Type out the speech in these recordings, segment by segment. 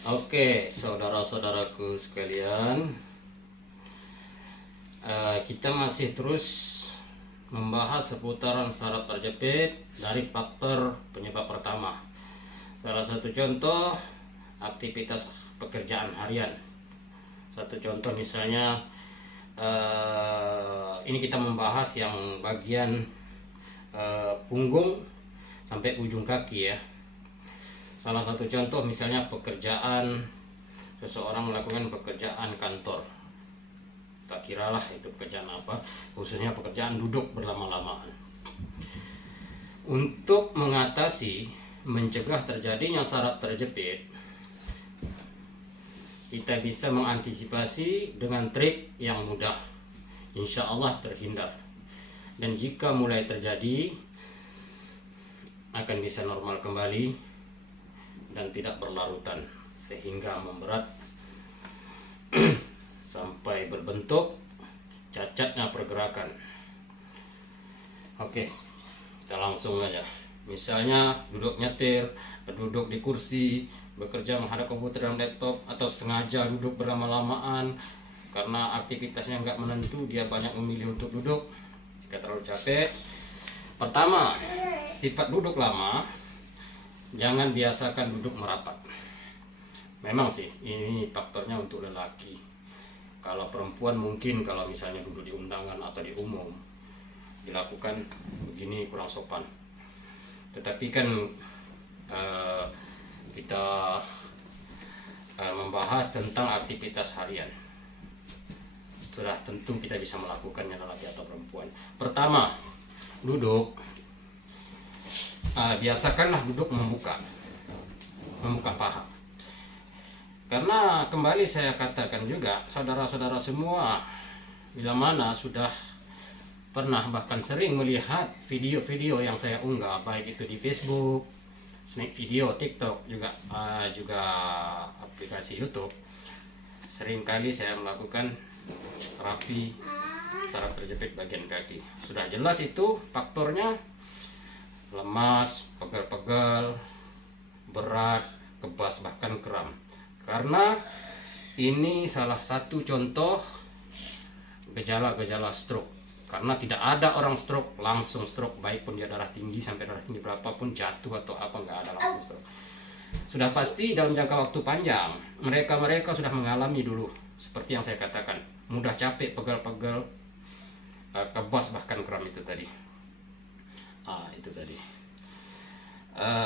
Oke, saudara-saudaraku sekalian, kita masih terus membahas seputaran syarat terjepit dari faktor penyebab pertama. Salah satu contoh aktivitas pekerjaan harian. Satu contoh misalnya, ini kita membahas yang bagian punggung sampai ujung kaki ya. Salah satu contoh misalnya pekerjaan, seseorang melakukan pekerjaan kantor, tak kiralah itu pekerjaan apa, khususnya pekerjaan duduk berlama-lamaan. Untuk mengatasi, mencegah terjadinya saraf terjepit, kita bisa mengantisipasi dengan trik yang mudah, insya Allah terhindar. Dan jika mulai terjadi, akan bisa normal kembali dan tidak berlarutan sehingga memberat sampai berbentuk cacatnya pergerakan. Oke, kita langsung aja. Misalnya duduk nyetir, duduk di kursi, bekerja menghadap komputer dan laptop, atau sengaja duduk berlama-lamaan karena aktivitasnya nggak menentu, dia banyak memilih untuk duduk jika terlalu capek. Pertama, sifat duduk lama, jangan biasakan duduk merapat. Memang sih ini faktornya untuk lelaki. Kalau perempuan mungkin kalau misalnya duduk di undangan atau di umum dilakukan begini kurang sopan. Tetapi kan kita membahas tentang aktivitas harian. Sudah tentu kita bisa melakukannya lelaki atau perempuan. Pertama, duduk. Biasakanlah duduk membuka paha. Karena kembali saya katakan juga, saudara-saudara semua, bila mana sudah pernah bahkan sering melihat video-video yang saya unggah, baik itu di Facebook, Snack Video, TikTok, juga aplikasi YouTube, seringkali saya melakukan terapi saraf terjepit bagian kaki. Sudah jelas itu faktornya: lemas, pegal-pegal, berat, kebas, bahkan kram. Karena ini salah satu contoh gejala-gejala stroke. Karena tidak ada orang stroke langsung stroke, baik pun dia darah tinggi sampai darah tinggi berapapun, jatuh atau apa, nggak ada langsung stroke. Sudah pasti dalam jangka waktu panjang mereka sudah mengalami dulu seperti yang saya katakan, mudah capek, pegal-pegal, kebas, bahkan kram itu tadi. Itu tadi.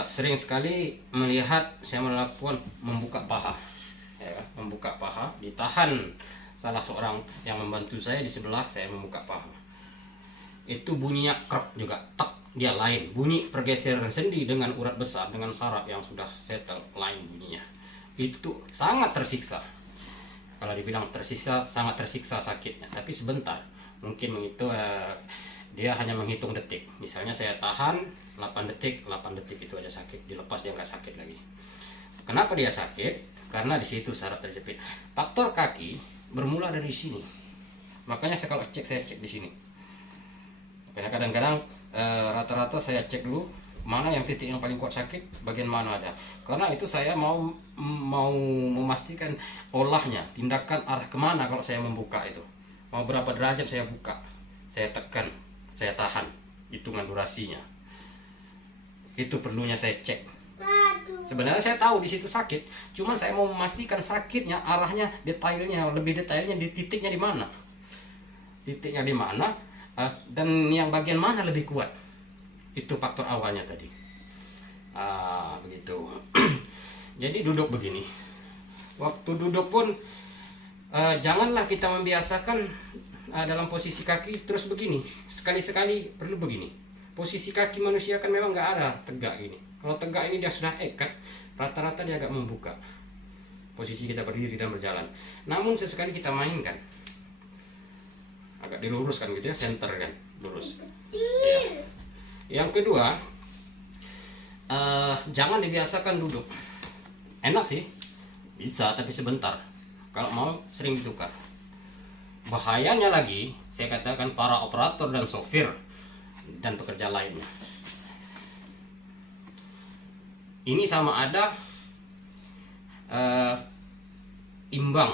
Sering sekali melihat saya melakukan membuka paha, ya, membuka paha, ditahan salah seorang yang membantu saya di sebelah, saya membuka paha. Itu bunyinya krek juga, tak, dia lain. Bunyi pergeseran sendi dengan urat besar dengan saraf yang sudah settle, lain bunyinya. Itu sangat tersiksa. Kalau dibilang tersiksa, sangat tersiksa sakitnya, tapi sebentar. Mungkin itu dia hanya menghitung detik. Misalnya saya tahan 8 detik itu aja sakit, dilepas dia nggak sakit lagi. Kenapa dia sakit? Karena di situ saraf terjepit. Faktor kaki bermula dari sini. Makanya saya kalau saya cek di sini. Makanya kadang-kadang rata-rata saya cek dulu mana yang titik yang paling kuat sakit, bagian mana ada. Karena itu saya mau memastikan olahnya, tindakan arah kemana kalau saya membuka itu. Mau berapa derajat saya buka, saya tekan, saya tahan, hitungan durasinya. Itu perlunya saya cek. Sebenarnya saya tahu di situ sakit, cuman saya mau memastikan sakitnya, arahnya, detailnya, lebih detailnya di titiknya di mana. Titiknya di mana, dan yang bagian mana lebih kuat. Itu faktor awalnya tadi. Begitu. Jadi duduk begini. Waktu duduk pun janganlah kita membiasakan dalam posisi kaki terus begini. Sekali-sekali perlu begini. Posisi kaki manusia kan memang nggak ada tegak gini. Kalau tegak ini dia sudah ikat, rata-rata dia agak membuka. Posisi kita berdiri dan berjalan. Namun sesekali kita mainkan, agak diluruskan gitu ya, center kan, lurus. Ya. Yang kedua, jangan dibiasakan duduk. Enak sih, bisa, tapi sebentar. Kalau mau sering ditukar. Bahayanya lagi, saya katakan para operator dan sopir dan pekerja lainnya. Ini sama ada eh, imbang,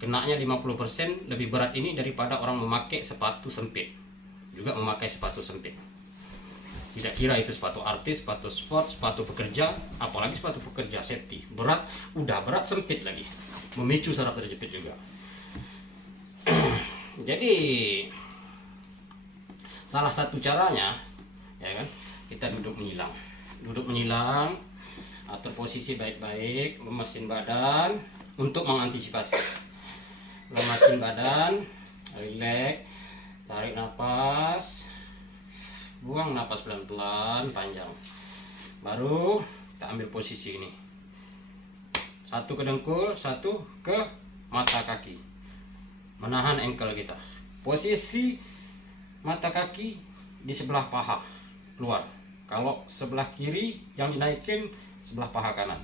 kenanya 50% lebih berat ini daripada orang memakai sepatu sempit, juga memakai sepatu sempit. Tidak kira itu sepatu artis, sepatu sport, sepatu pekerja, apalagi sepatu pekerja safety, berat, udah berat sempit lagi, memicu saraf terjepit juga. Jadi salah satu caranya, ya kan, kita duduk menyilang, atur posisi baik-baik, lemesin badan untuk mengantisipasi. Lemesin badan, rileks, tarik nafas, buang nafas pelan-pelan panjang. Baru kita ambil posisi ini. Satu ke dengkul, satu ke mata kaki. Menahan ankle kita. Posisi mata kaki di sebelah paha keluar. Kalau sebelah kiri yang dinaikin sebelah paha kanan.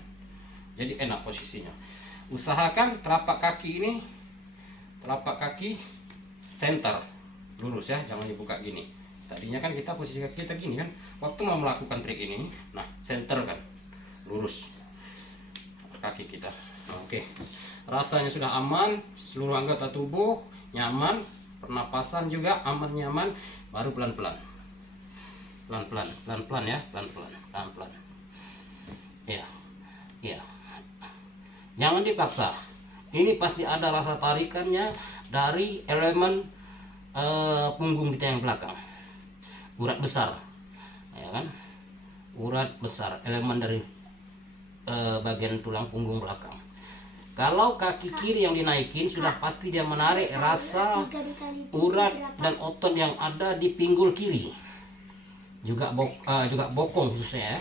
Jadi enak posisinya. Usahakan telapak kaki ini, telapak kaki center, lurus ya, jangan dibuka gini. Tadinya kan kita posisi kaki kita gini kan. Waktu mau melakukan trik ini, nah center kan, lurus kaki kita. Oke. Rasanya sudah aman, seluruh anggota tubuh nyaman, pernapasan juga aman nyaman. Baru pelan-pelan ya, pelan-pelan ya, jangan dipaksa. Ini pasti ada rasa tarikannya dari elemen punggung kita yang belakang, urat besar, ya kan, urat besar, elemen dari bagian tulang punggung belakang. Kalau kaki kiri yang dinaikin, sudah pasti dia menarik rasa urat dan otot yang ada di pinggul kiri, juga bokong khususnya ya.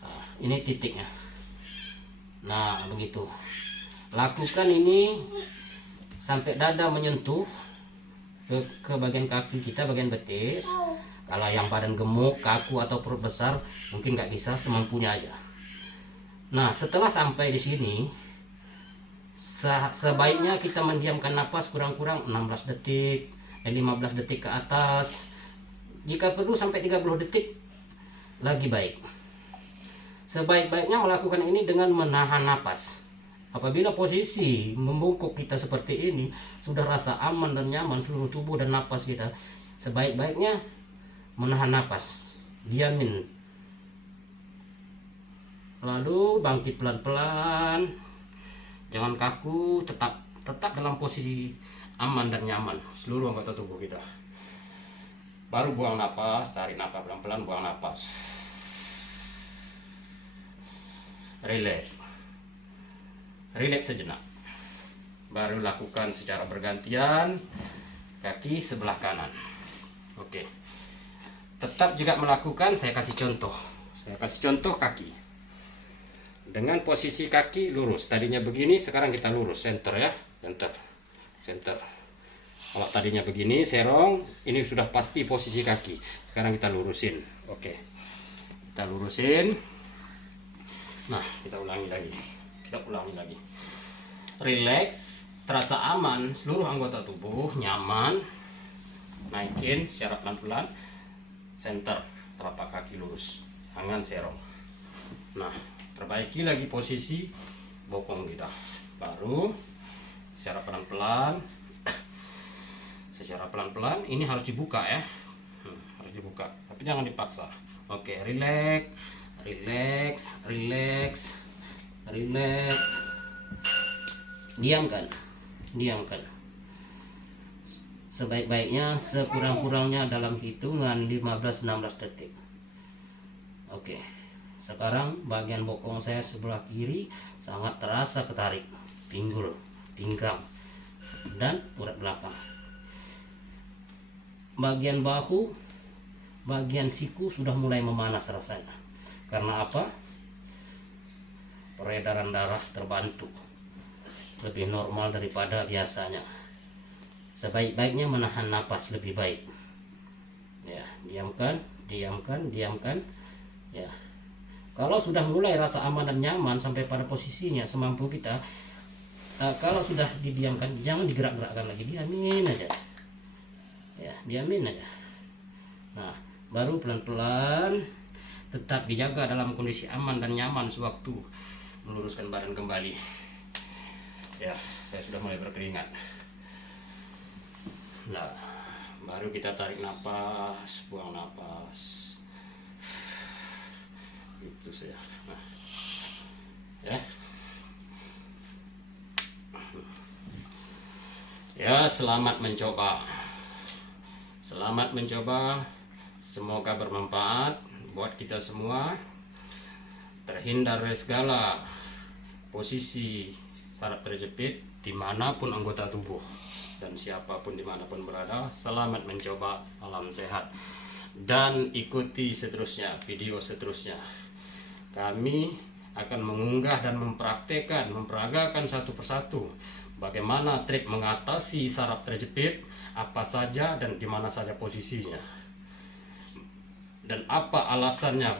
Nah, ini titiknya. Nah begitu, lakukan ini sampai dada menyentuh ke bagian kaki kita, bagian betis. Kalau yang badan gemuk, kaku atau perut besar, mungkin nggak bisa, semampunya aja. Nah setelah sampai di sini, sebaiknya kita mendiamkan napas kurang-kurang 16 detik, 15 detik ke atas. Jika perlu sampai 30 detik lagi baik. Sebaik-baiknya melakukan ini dengan menahan napas. Apabila posisi membungkuk kita seperti ini, sudah rasa aman dan nyaman seluruh tubuh dan napas kita, sebaik-baiknya menahan napas, diamin. Lalu bangkit pelan-pelan. Jangan kaku, tetap dalam posisi aman dan nyaman seluruh anggota tubuh kita. Baru buang napas, tarik napas pelan-pelan, buang napas. Relax sejenak. Baru lakukan secara bergantian kaki sebelah kanan. Oke. Tetap juga melakukan, saya kasih contoh kaki. Dengan posisi kaki lurus, tadinya begini, sekarang kita lurus, center ya, center. Kalau tadinya begini, serong, ini sudah pasti posisi kaki. Sekarang kita lurusin, oke. Kita lurusin. Nah, kita ulangi lagi. Relax, terasa aman, seluruh anggota tubuh nyaman. Naikin secara pelan-pelan, center, telapak kaki lurus, jangan serong. Nah, perbaiki lagi posisi bokong kita. Baru secara pelan-pelan, ini harus dibuka ya, harus dibuka, tapi jangan dipaksa. Oke, relax. Diamkan. Sebaik-baiknya, sekurang-kurangnya dalam hitungan 15-16 detik. Oke. Sekarang bagian bokong saya sebelah kiri sangat terasa ketarik, pinggul, pinggang, dan urat belakang. Bagian bahu, bagian siku sudah mulai memanas rasanya. Karena apa? Peredaran darah terbantu, lebih normal daripada biasanya. Sebaik-baiknya menahan napas lebih baik. Ya, diamkan. Ya. Kalau sudah mulai rasa aman dan nyaman sampai pada posisinya semampu kita, kalau sudah didiamkan, jangan digerak-gerakkan lagi, diamin aja. Ya, diamin aja. Nah, baru pelan-pelan, tetap dijaga dalam kondisi aman dan nyaman sewaktu meluruskan badan kembali. Ya, saya sudah mulai berkeringat. Nah, baru kita tarik napas, buang napas. Itu saja. Nah, ya. Ya, selamat mencoba. Selamat mencoba. Semoga bermanfaat buat kita semua. Terhindar dari segala posisi saraf terjepit dimanapun anggota tubuh dan siapapun dimanapun berada. Selamat mencoba. Salam sehat. Dan ikuti seterusnya, video seterusnya. Kami akan mengunggah dan mempraktekkan, memperagakan satu persatu bagaimana trik mengatasi saraf terjepit, apa saja dan di mana saja posisinya, dan apa alasannya.